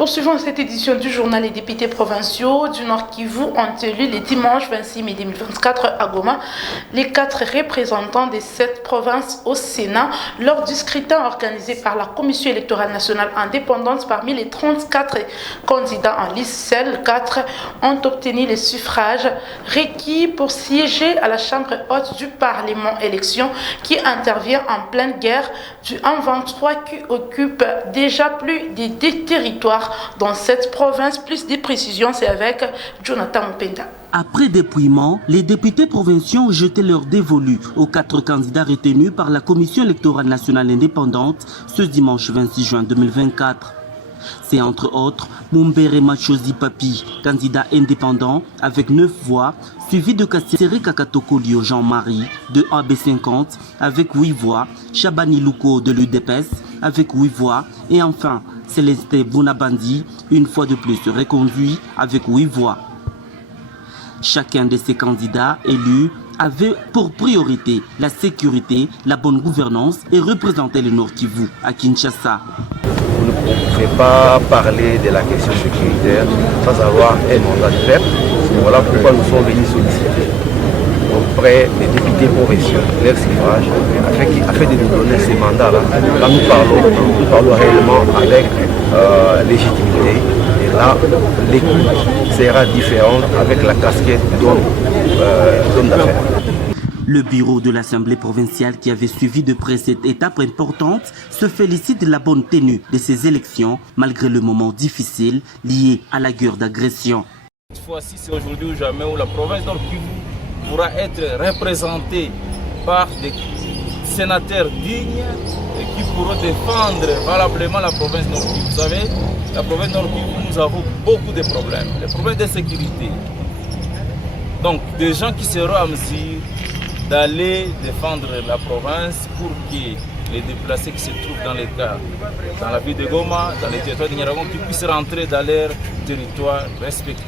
Poursuivons cette édition du journal. Les députés provinciaux du Nord Kivu ont élu le dimanche 26 mai 2024 à Goma les 4 représentants des 7 provinces au Sénat lors du scrutin organisé par la Commission électorale nationale indépendante. Parmi les 34 candidats en liste, seuls 4 ont obtenu les suffrages requis pour siéger à la Chambre haute du Parlement. Élection qui intervient en pleine guerre du M23 qui occupe déjà plus de 10 territoires dans cette province. Plus de précisions, c'est avec Jonathan Mpenda. Après dépouillement, les députés provinciaux ont jeté leur dévolu aux 4 candidats retenus par la Commission électorale nationale indépendante ce dimanche 26 juin 2024. C'est entre autres Mumbere Machozi Papi, candidat indépendant avec 9 voix, suivi de Kasseri Kakatokolio Jean-Marie de AB50 avec 8 voix, Chabani Luko de l'UDPS avec 8 voix et enfin Céleste Bounabandi, une fois de plus reconduit avec 8 voix. Chacun de ces candidats élus avait pour priorité la sécurité, la bonne gouvernance et représenter le Nord Kivu à Kinshasa. Vous ne pouvez pas parler de la question sécuritaire sans avoir un mandat de peuple. Voilà pourquoi nous sommes venus solliciter auprès des députés provinciaux leur suffrage afin de nous donner ces mandats-là. Là, nous parlons réellement avec légitimité. Et là, l'écoute sera différente avec la casquette d'homme d'affaires. Le bureau de l'Assemblée provinciale qui avait suivi de près cette étape importante se félicite de la bonne tenue de ces élections malgré le moment difficile lié à la guerre d'agression. Cette fois-ci, c'est aujourd'hui ou jamais où la province Nord Kivu pourra être représentée par des sénateurs dignes et qui pourront défendre valablement la province Nord Kivu. Vous savez, la province Nord Kivu, nous avons beaucoup de problèmes, des problèmes de sécurité. Donc, des gens qui seront à mesure d'aller défendre la province pour que les déplacés qui se trouvent dans la ville de Goma, dans les territoires de Nyiragongo, qui puissent rentrer dans leur territoire respectif.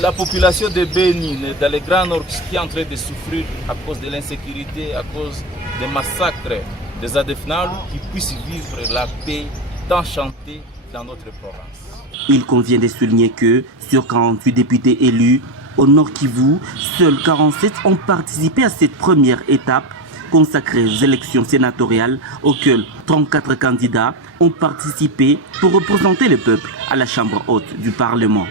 La population de Beni, dans les Grands Nord, qui est en train de souffrir à cause de l'insécurité, à cause des massacres des ADFNAL, qui puissent vivre la paix d'enchanter dans notre province. Il convient de souligner que sur 48 députés élus, au Nord Kivu, seuls 47 ont participé à cette première étape consacrée aux élections sénatoriales auxquelles 34 candidats ont participé pour représenter le peuple à la Chambre haute du Parlement.